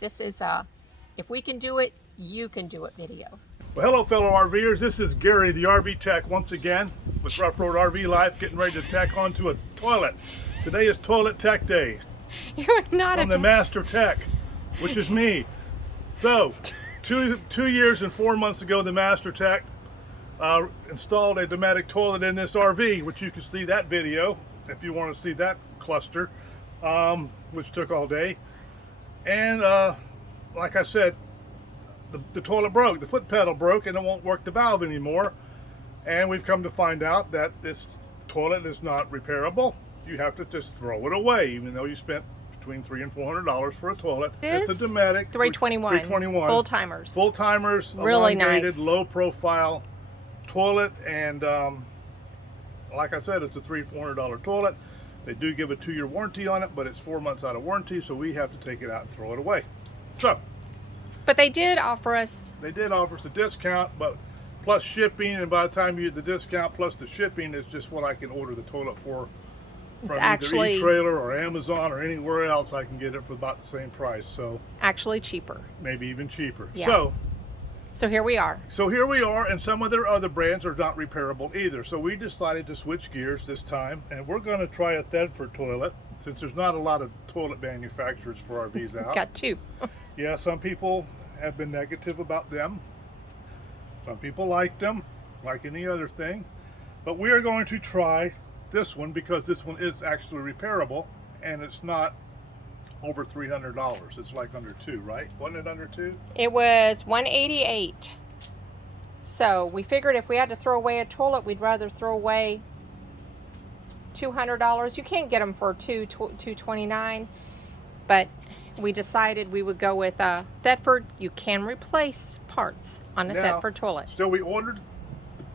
This is if we can do it, you can do it video. Well, hello fellow RVers, this is Gary the RV Tech once again with Ruff Road RV Life, getting ready to tack onto a toilet. Today is Toilet Tech Day. You're not from the Master Tech, which is me. So, two years and 4 months ago, the Master Tech installed a Dometic toilet in this RV, which you can see that video if you want to see that cluster, which took all day. And like I said, the toilet broke, the foot pedal broke, and it won't work the valve anymore. And we've come to find out that this toilet is not repairable. You have to just throw it away, even though you spent between $300 and $400 for a toilet. It's a Dometic 321 full timers. Full timers, really elongated, nice, low profile toilet, and like I said, it's a $300-400 toilet. They do give a 2-year warranty on it, but it's 4 months out of warranty, so we have to take it out and throw it away. So, but they did offer us a discount, but plus shipping, and by the time you get the discount plus the shipping, it's just what I can order the toilet for from either e-trailer or Amazon or anywhere else. I can get it for about the same price, so actually cheaper, maybe even cheaper. Yeah. So here we are. So here we are, and some of their other brands are not repairable either. So we decided to switch gears this time, and we're going to try a Thetford toilet, since there's not a lot of toilet manufacturers for RVs out. Got two. Yeah, some people have been negative about them. Some people like them, like any other thing. But we are going to try this one because this one is actually repairable, and it's not over $300. It's like under $200, right? Wasn't it under $200? It was $188. So we figured if we had to throw away a toilet, we'd rather throw away $200. You can't get them for $229, but we decided we would go with Thetford. You can replace parts on a Thetford toilet. So we ordered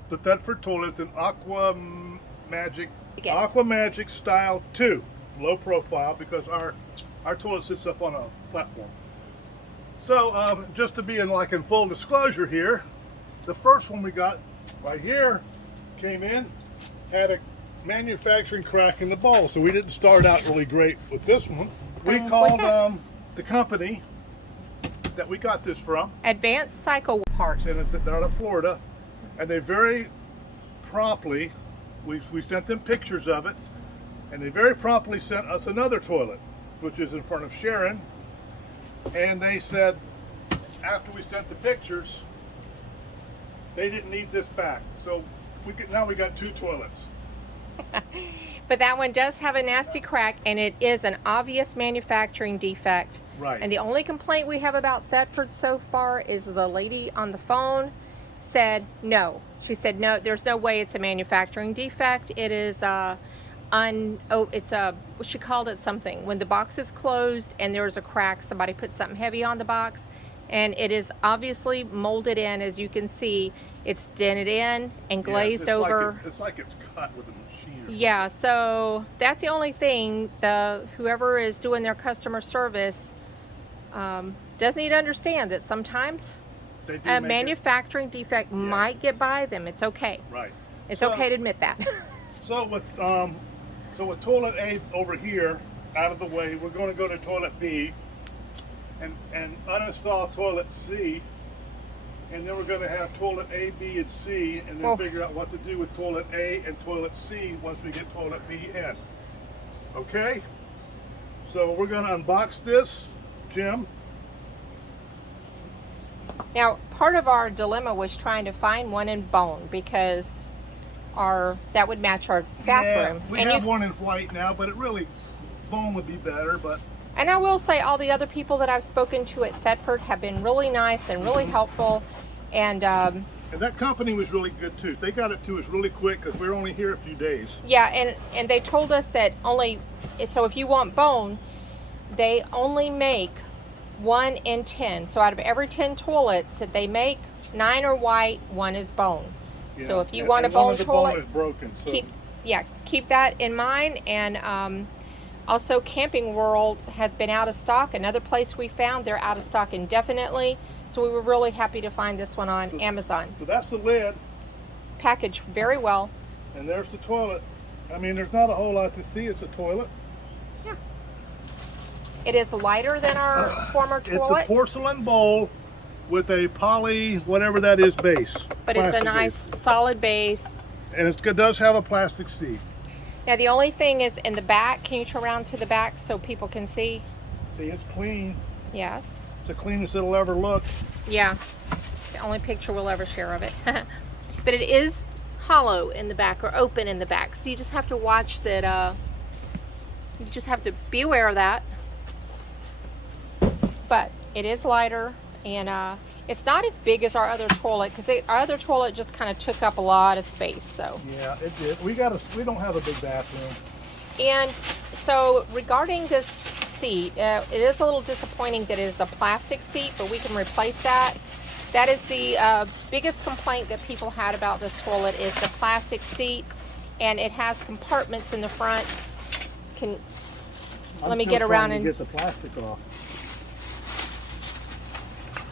the Thetford toilet. It's an Aqua Magic Style 2, low profile, because our toilet sits up on a platform. So just to be in full disclosure here, the first one we got right here came in, had a manufacturing crack in the bowl, so we didn't start out really great with this one. We called the company that we got this from, Advanced Cycle Parts, and they're out of Florida, and they very promptly, we sent them pictures of it, and they very promptly sent us another toilet, which is in front of Sharon, and they said after we sent the pictures they didn't need this back, so now we got two toilets. But that one does have a nasty crack, and it is an obvious manufacturing defect. Right. And the only complaint we have about Thetford so far is the lady on the phone said no. She said no, there's no way it's a manufacturing defect. It is she called it something. When the box is closed and there's a crack, somebody put something heavy on the box, and it is obviously molded in. As you can see, it's dented in and glazed over. It's like it's cut with a machine. Yeah, so that's the only thing. Whoever is doing their customer service does need to understand that sometimes a manufacturing defect might get by them. It's okay. Right. It's okay to admit that. So with toilet A over here out of the way, we're going to go to toilet B and uninstall toilet C, and then we're going to have toilet A, B, and C, and then figure out what to do with toilet A and toilet C once we get toilet B in. Okay? So we're going to unbox this, Jim. Now, part of our dilemma was trying to find one in bone, because that would match our bathroom. Yeah, we have one in white now, but it really, bone would be better. And I will say, all the other people that I've spoken to at Thetford have been really nice and really helpful. And that company was really good too. They got it to us really quick because we were only here a few days. Yeah, and they told us that so if you want bone, they only make 1 in 10. So out of every 10 toilets that they make, 9 are white, 1 is bone. Yeah. So if you want a bone toilet, bone is broken, so. keep that in mind. And also, Camping World has been out of stock. Another place we found, they're out of stock indefinitely. So we were really happy to find this one on Amazon. So that's the lid. Packaged very well. And there's the toilet. I mean, there's not a whole lot to see. It's a toilet. Yeah. It is lighter than our former toilet. It's a porcelain bowl with a poly, whatever that is, base. But it's a Plastic nice base. solid base. And it does have a plastic seat. Now the only thing is in the back, can you turn around to the back so people can see? See, it's clean. Yes. It's the cleanest it'll ever look. Yeah. The only picture we'll ever share of it. But it is hollow in the back, or open in the back. So you just have to watch that, you just have to be aware of that. But it is lighter, and it's not as big as our other toilet, because our other toilet just kind of took up a lot of space. So yeah, it did. We don't have a big bathroom. And so regarding this seat, it is a little disappointing that it is a plastic seat, but we can replace that. That is the biggest complaint that people had about this toilet, is the plastic seat, and it has compartments in the front. Let me get around and get the plastic off.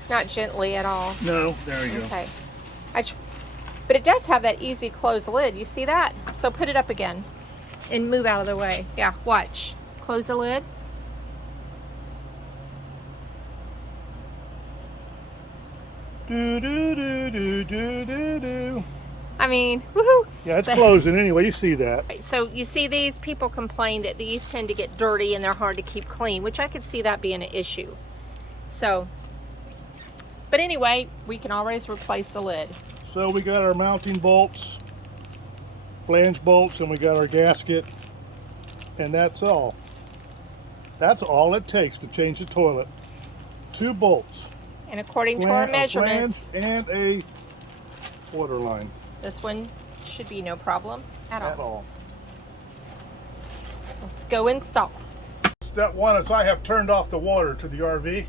Not gently at all. No, there you go. Okay. But it does have that easy close lid. You see that? So put it up again and move out of the way. Yeah, watch. Close the lid. Do do do do do do do. I mean, woohoo! Yeah, it's closing anyway. You see that? So you see, these people complain that these tend to get dirty and they're hard to keep clean, which I could see that being an issue. So, but anyway, we can always replace the lid. So we got our mounting bolts, flange bolts, and we got our gasket, and that's all. That's all it takes to change the toilet. 2 bolts. And according to our measurements, and a water line. this one should be no problem at all. All. Let's go install. Step 1 is I have turned off the water to the RV,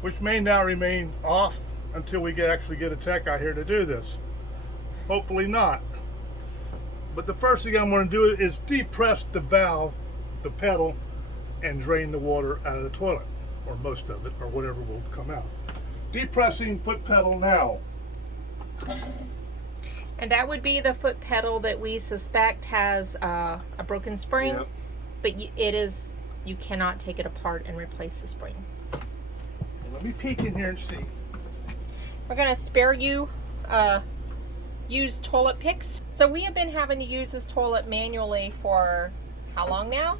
which may now remain off until we actually get a tech out here to do this. Hopefully not. But the first thing I'm going to do is depress the valve, the pedal, and drain the water out of the toilet, or most of it, or whatever will come out. Depressing foot pedal now. And that would be the foot pedal that we suspect has a broken spring. Yep. But you cannot take it apart and replace the spring. Let me peek in here and see. We're going to spare you used toilet picks. So we have been having to use this toilet manually for how long now?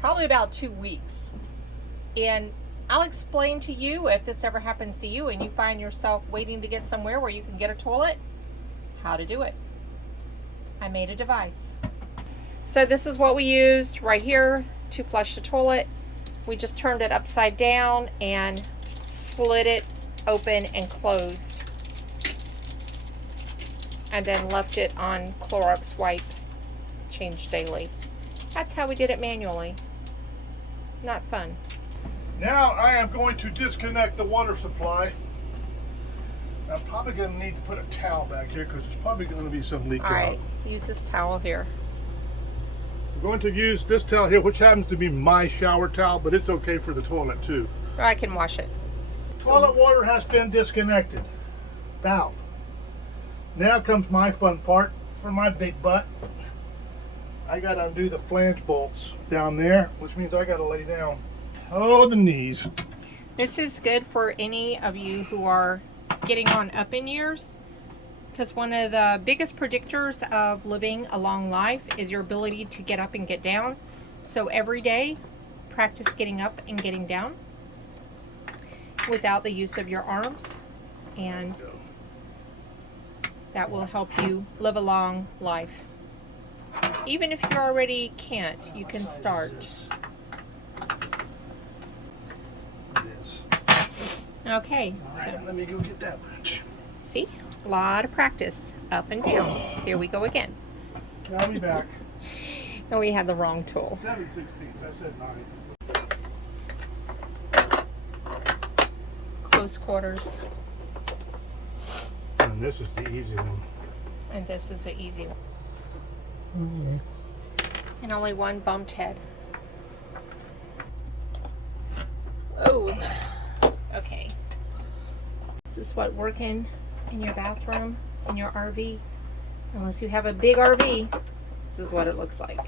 Probably about 2 weeks. And I'll explain to you, if this ever happens to you and you find yourself waiting to get somewhere where you can get a toilet, how to do it. I made a device. So this is what we used right here to flush the toilet. We just turned it upside down and slid it open and closed, and then left it on Clorox wipe, changed daily. That's how we did it manually. Not fun. Now I am going to disconnect the water supply. I'm probably going to need to put a towel back here because there's probably going to be some leak All out. right, use this towel here. I'm going to use this towel here, which happens to be my shower towel, but it's okay for the toilet too. Or I can wash it. Toilet water has been disconnected. Valve. Now comes my fun part for my big butt. I got to undo the flange bolts down there, which means I got to lay down. Oh, the knees. This is good for any of you who are getting on up in years, because one of the biggest predictors of living a long life is your ability to get up and get down. So every day, practice getting up and getting down without the use of your arms, and that will help you live a long life. Even if you already can't, you can start. Okay, so Let me go get that wrench. see, a lot of practice, up and down. Here we go again. I'll be back. And we had the wrong tool. 7/16. I said 9. Close quarters. And this is the easy one. And this is the easy one. And only one bumped head. Oh, okay. Is this what working in your bathroom, in your RV? Unless you have a big RV, this is what it looks like.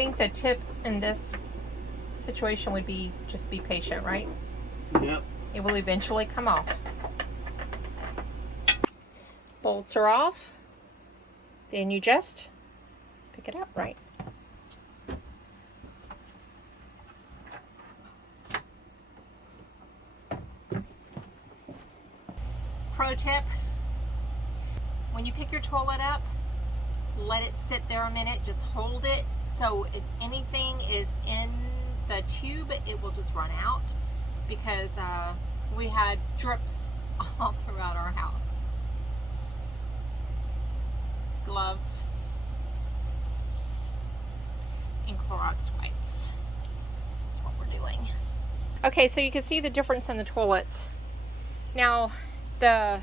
think the tip in this situation would be just be patient, right? Yep. It will eventually come off. Bolts are off. Then you just pick it up right. Pro tip, when you pick your toilet up, let it sit there a minute, just hold it, so if anything is in the tube, it will just run out, because we had drips all throughout our house. Gloves and Clorox wipes. That's what we're doing. Okay, so you can see the difference in the toilets. Now, the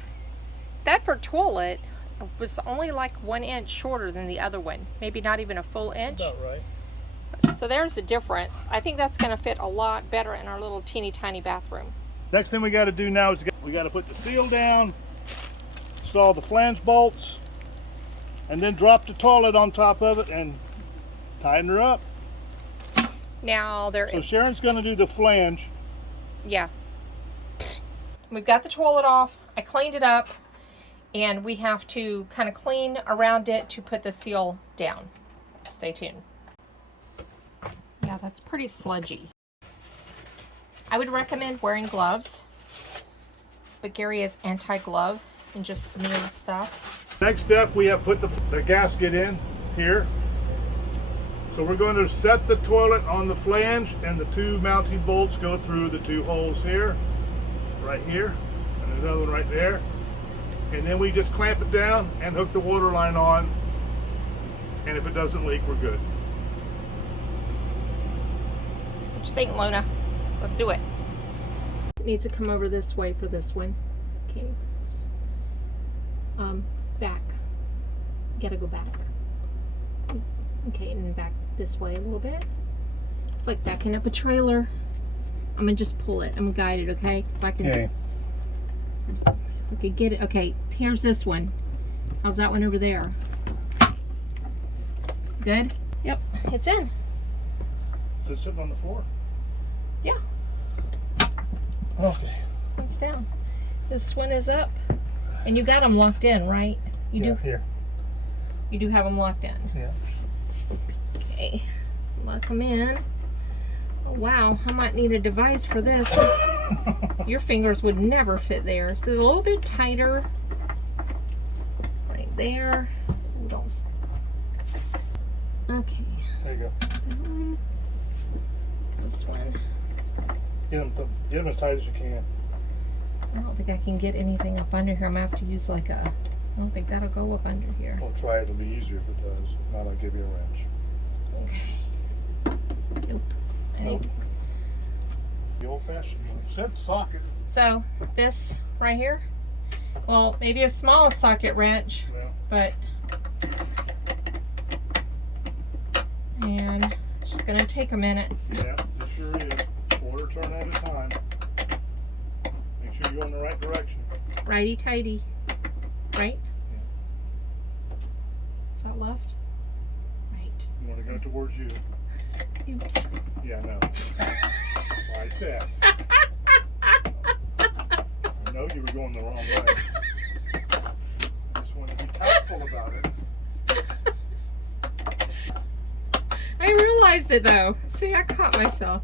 Thetford toilet was only like 1 inch shorter than the other one. Maybe not even a full inch. About right. So there's the difference. I think that's going to fit a lot better in our little teeny tiny bathroom. Next thing we got to do now is we got to put the seal down, install the flange bolts, and then drop the toilet on top of it and tighten her up. Now So Sharon's going to do the flange. Yeah. We've got the toilet off. I cleaned it up, and we have to kind of clean around it to put the seal down. Stay tuned. Yeah, that's pretty sludgy. I would recommend wearing gloves, but Gary is anti-glove and just smeared stuff. Next step, we have put the gasket in here. So we're going to set the toilet on the flange, and the 2 mounting bolts go through the 2 holes here, right here, and there's another one right there. And then we just clamp it down and hook the water line on, and if it doesn't leak, we're good. What you think, Luna? Let's do it. It needs to come over this way for this one. Okay. Back. Gotta go back. Okay, and back this way a little bit. It's like backing up a trailer. I'm gonna just pull it. I'm gonna guide it, okay? Because I can. Okay. Okay, get it. Okay, here's this one. How's that one over there? Good? Yep, it's in. Is it sitting on the floor? Yeah, Okay. it's down. This one is up. And you got them locked in, right? You do? Here. You do have them locked in. Yeah. Okay, lock them in. Oh, wow, I might need a device for this. Your fingers would never fit there. So it's a little bit tighter. Right there. Ooh, don't. Okay. There you go. That one. This one. Get them as tight as you can. I don't think I can get anything up under here. I'm gonna have to use like a. I don't think that'll go up under here. We'll try it. It'll be easier if it does. If not, I'll give you a wrench. Okay. Nope. I think. The old-fashioned one. Set socket. So this right here. Well, maybe a small socket wrench, Well, but. And it's just gonna take a minute. yeah, it sure is. Quarter turn at a time. Make sure you're in the right direction. Righty tighty. Right? Yeah. Is that left? Right. You want to go towards you. Oops. Yeah, no. That's why I said. I know you were going the wrong way. Just wanted to be tactful about it. I realized it though. See, I caught myself.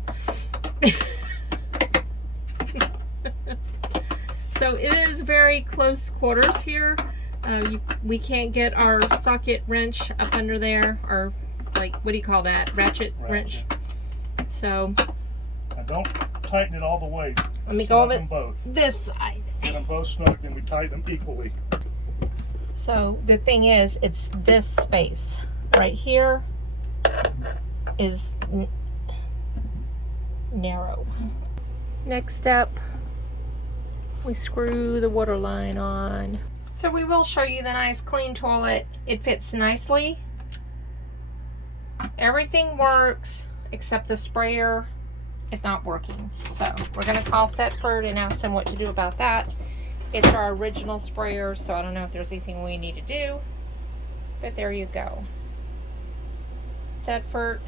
So it is very close quarters here. We can't get our socket wrench up under there, or like, what do you call that? Ratchet wrench. So Now don't tighten it all the way. let me Snug go over them both. this side. Get them both snug, and we tighten them equally. So the thing is, it's this space right here is narrow. Next step, we screw the water line on. So we will show you the nice clean toilet. It fits nicely. Everything works except the sprayer is not working. So we're gonna call Thetford and ask them what to do about that. It's our original sprayer, so I don't know if there's anything we need to do, but there you go. Thetford,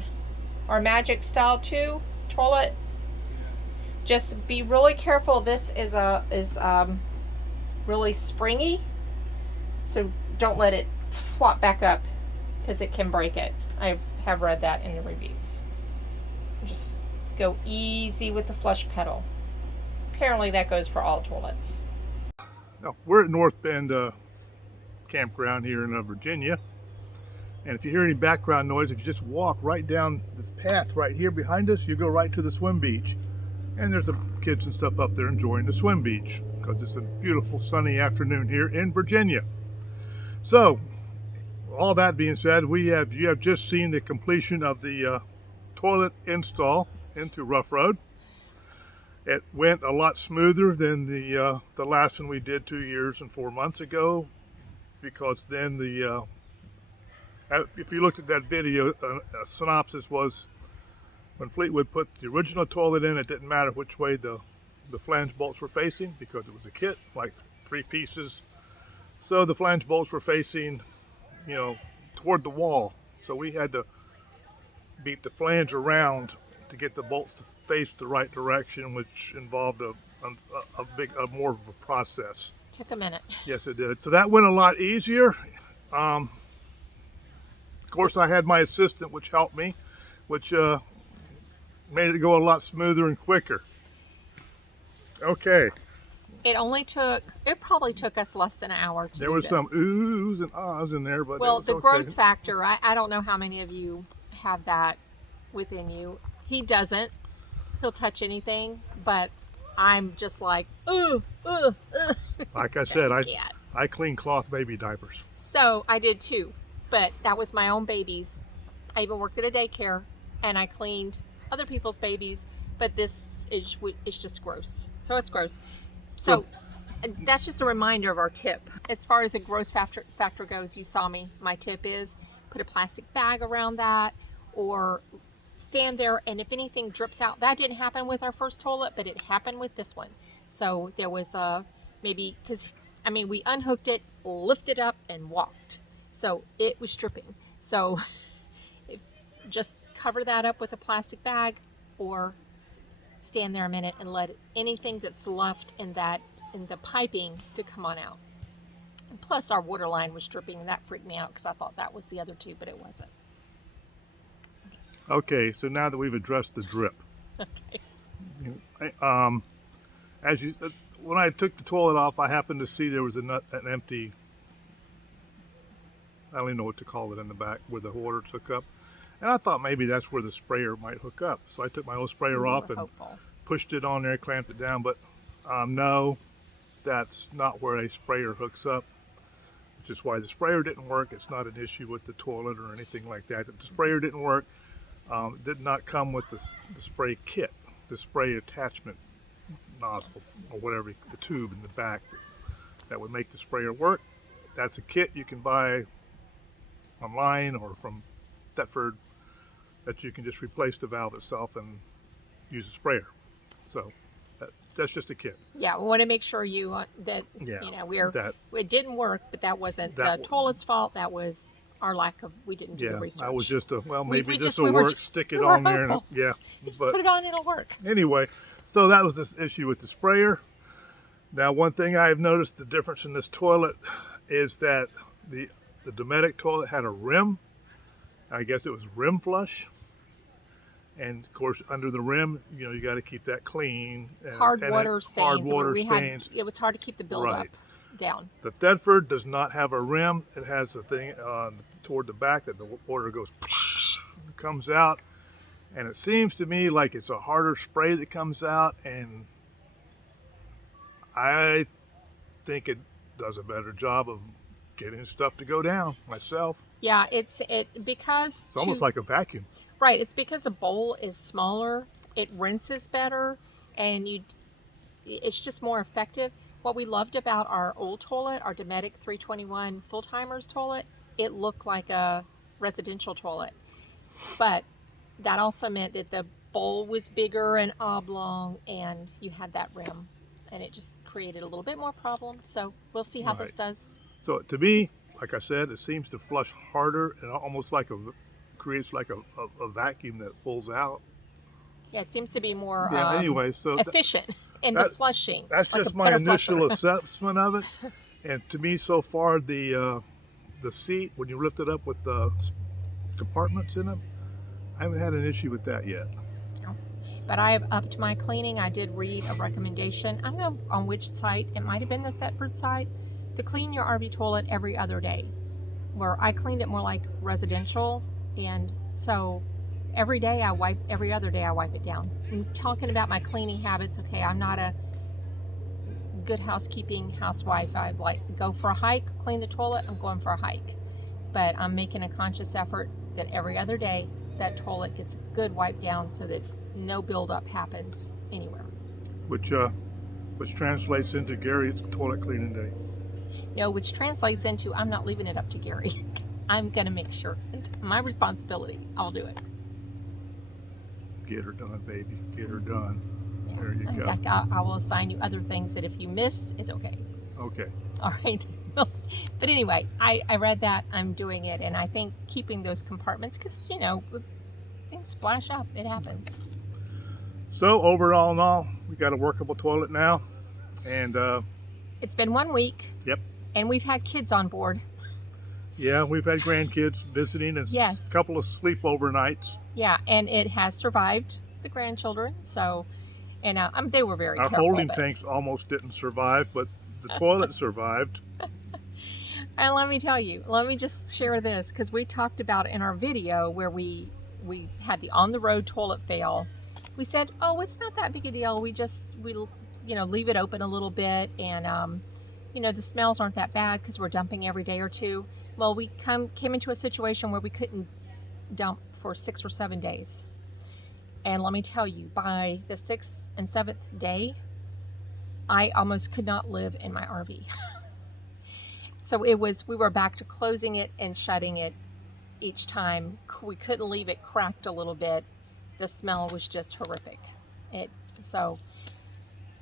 or Magic Style 2 toilet. Just be really careful. This is really springy, so don't let it flop back up because it can break it. I have read that in the reviews. Just go easy with the flush pedal. Apparently that goes for all toilets. Now, we're at North Bend campground here in Virginia, and if you hear any background noise, if you just walk right down this path right here behind us, you go right to the swim beach. And there's the kids and stuff up there enjoying the swim beach because it's a beautiful sunny afternoon here in Virginia. So, all that being said, you have just seen the completion of the toilet install into Ruff Road. It went a lot smoother than the last one we did 2 years and 4 months ago, because then if you looked at that video, a synopsis was, when Fleetwood put the original toilet in, it didn't matter which way the flange bolts were facing because it was a kit, like 3 pieces. So the flange bolts were facing, toward the wall. So we had to beat the flange around to get the bolts to face the right direction, which involved a more of a process. Took a minute. Yes, it did. So that went a lot easier. Of course, I had my assistant, which helped me, which made it go a lot smoother and quicker. Okay. It probably took us less than an hour to do this. There was some oohs and ahs in there, but well, it was the okay. gross factor, I don't know how many of you have that within you. He doesn't. He'll touch anything, but I'm just like, ooh. Like I said, I clean cloth baby diapers. So I did too, but that was my own babies. I even worked at a daycare, and I cleaned other people's babies, but this is just gross. So it's gross. So that's just a reminder of our tip. As far as a gross factor goes, you saw me. My tip is put a plastic bag around that, or stand there, and if anything drips out. That didn't happen with our first toilet, but it happened with this one. So there was maybe, because we unhooked it, lifted up, and walked. So it was dripping. So just cover that up with a plastic bag, or stand there a minute and let anything that's left in the piping to come on out. And plus our water line was dripping, and that freaked me out because I thought that was the other two, but it wasn't. Okay, so now that we've addressed the drip. Okay. When I took the toilet off, I happened to see there was an empty, I don't even know what to call it, in the back where the water took up. And I thought maybe that's where the sprayer might hook up. So I took my little sprayer off and pushed it on there, clamped it down. But no, that's not where a sprayer hooks up, which is why the sprayer didn't work. It's not an issue with the toilet or anything like that. If the sprayer didn't work, it did not come with the spray kit, the spray attachment nozzle, or whatever, the tube in the back that would make the sprayer work. That's a kit you can buy online or from Thetford, that you can just replace the valve itself and use a sprayer. So that's just a kit. Yeah, we want to make sure it didn't work, but that wasn't the toilet's fault. That was our lack of, we didn't do the research. I was just maybe this will work, stick it on there. And, just put it on, it'll work. Anyway, so that was this issue with the sprayer. Now, one thing I've noticed the difference in this toilet is that the Dometic toilet had a rim. I guess it was rim flush. And of course, under the rim, you got to keep that clean. Hard water stains. It was hard to keep the buildup down. The Thetford does not have a rim. It has a thing toward the back that the water goes, comes out. And it seems to me like it's a harder spray that comes out. And I think it does a better job of getting stuff to go down myself. Yeah, because it's almost like a vacuum. Right, it's because the bowl is smaller, it rinses better, and it's just more effective. What we loved about our old toilet, our Dometic 321 full-timers toilet, it looked like a residential toilet. But that also meant that the bowl was bigger and oblong, and you had that rim, and it just created a little bit more problems. So we'll see how this does. So to me, like I said, it seems to flush harder and almost like creates like a vacuum that pulls out. Yeah, it seems to be more Yeah. Anyway, so efficient in the flushing. That's like just a my better initial flusher. assessment of it. And to me, so far, the seat, when you lift it up with the compartments in them, I haven't had an issue with that yet. But I have upped my cleaning. I did read a recommendation, I don't know on which site, it might have been the Thetford site, to clean your RV toilet every other day, where I cleaned it more like residential. And so every day I wipe, every other day I wipe it down. I'm talking about my cleaning habits. Okay, I'm not a good housekeeping housewife. I like go for a hike, clean the toilet, I'm going for a hike. But I'm making a conscious effort that every other day that toilet gets a good wipe down so that no buildup happens anywhere. Which translates into Gary's toilet cleaning day. No, which translates into I'm not leaving it up to Gary. I'm gonna make sure. It's my responsibility. I'll do it. Get her done, baby. Get her done. Yeah. There you go. I will assign you other things that if you miss, it's okay. Okay. All right. But anyway, I read that. I'm doing it. And I think keeping those compartments, because, you know, things splash up. It happens. So overall in all, we got a workable toilet now. And it's been 1 week. Yep. And we've had kids on board. Yeah, we've had grandkids visiting and yes. a couple of sleepover nights. Yeah, and it has survived the grandchildren. So, and they were very Our careful. holding tanks almost didn't survive, but the toilet survived. And let me tell you, let me just share this, because we talked about in our video where we had the on-the-road toilet fail. We said, oh, it's not that big a deal. We leave it open a little bit, and the smells aren't that bad because we're dumping every day or two. Well, we came into a situation where we couldn't dump for 6 or 7 days. And let me tell you, by the 6th and 7th day, I almost could not live in my RV. So we were back to closing it and shutting it each time. We couldn't leave it cracked a little bit. The smell was just horrific. So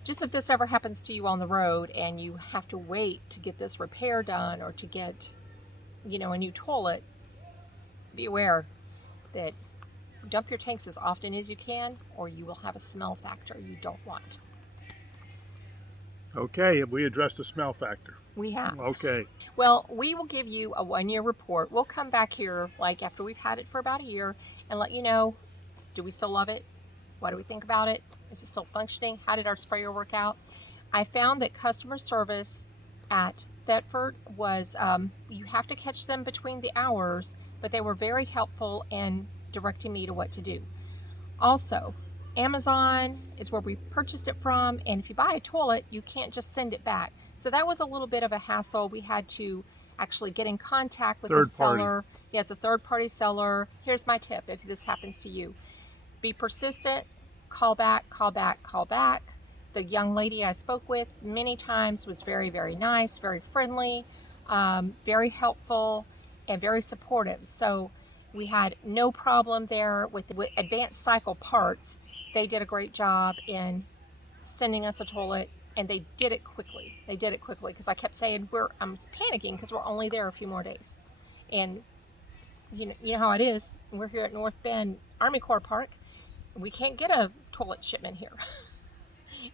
just if this ever happens to you on the road and you have to wait to get this repair done or to get, a new toilet, be aware that dump your tanks as often as you can, or you will have a smell factor you don't want. Okay, have we addressed the smell factor? We have. Okay. Well, we will give you a 1-year report. We'll come back here after we've had it for about a year and let you know, do we still love it? What do we think about it? Is it still functioning? How did our sprayer work out? I found that customer service at Thetford was, you have to catch them between the hours, but they were very helpful in directing me to what to do. Also, Amazon is where we purchased it from, and if you buy a toilet, you can't just send it back. So that was a little bit of a hassle. We had to actually get in contact with the seller. Yeah, it's a third-party seller. Here's my tip if this happens to you. Be persistent, call back, call back, call back. The young lady I spoke with many times was very, very nice, very friendly, very helpful, and very supportive. So we had no problem there with Advanced Cycle Parts. They did a great job in sending us a toilet, and they did it quickly. They did it quickly because I kept saying I'm panicking because we're only there a few more days. And you know how it is. We're here at North Bend Army Corps Park. We can't get a toilet shipment here.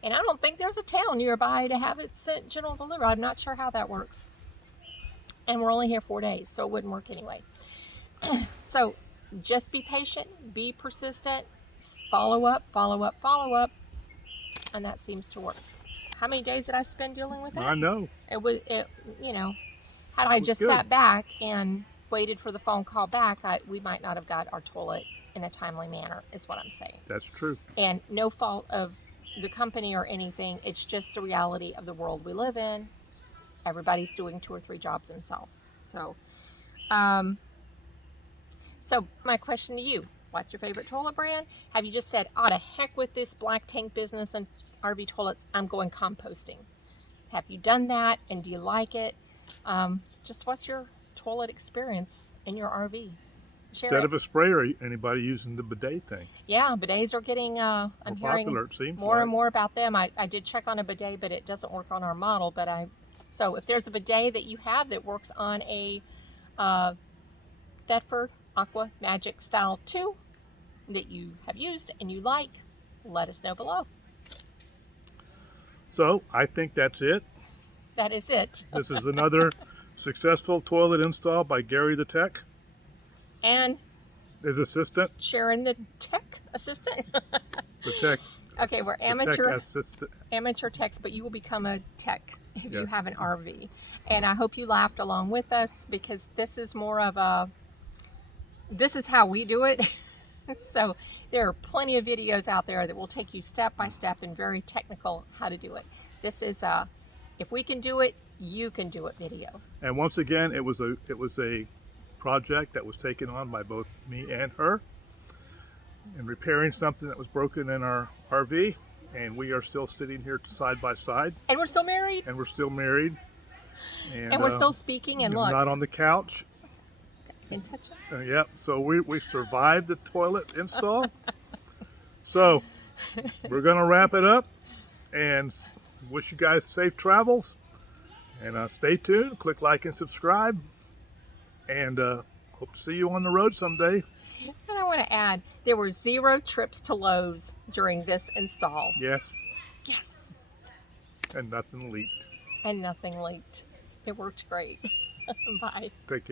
And I don't think there's a town nearby to have it sent general delivery. I'm not sure how that works. And we're only here 4 days, so it wouldn't work anyway. So just be patient, be persistent, follow up, follow up, follow up, and that seems to work. How many days did I spend dealing with that? I know. Had I just sat back and waited for the phone call back, we might not have got our toilet in a timely manner, is what I'm saying. That's true. And no fault of the company or anything. It's just the reality of the world we live in. Everybody's doing 2 or 3 jobs themselves. So my question to you, what's your favorite toilet brand? Have you just said, to heck with this black tank business and RV toilets, I'm going composting? Have you done that, and do you like it? Just what's your toilet experience in your RV? Instead of a sprayer, anybody using the bidet thing? Yeah, bidets are getting, I'm hearing popular, it seems more and more about them. I did check on a bidet, but it doesn't work on our model. So if there's a bidet that you have that works on a Thetford Aqua Magic Style 2 that you have used and you like, let us know below. So I think that's it. That is it. This is another successful toilet install by Gary the Tech, And his assistant. Sharon the tech assistant. The tech. Okay, we're the amateur tech assistant. amateur techs, but you will become a tech if you Yes. have an RV. And I hope you laughed along with us, because this is more of a, this is how we do it. So there are plenty of videos out there that will take you step by step and very technical how to do it. This is a, if we can do it, you can do it video. And once again, it was a project that was taken on by both me and her in repairing something that was broken in our RV, and we are still sitting here side by side, And we're still married. and we're still married, And we're still speaking, and look. not on the couch. And touch it. Yep. So we survived the toilet install. So we're gonna wrap it up, and wish you guys safe travels. And stay tuned. Click like and subscribe. And hope to see you on the road someday. And I want to add, there were 0 trips to Lowe's during this install. Yes. Yes. And nothing leaked. And nothing leaked. It worked great. Bye. Take care.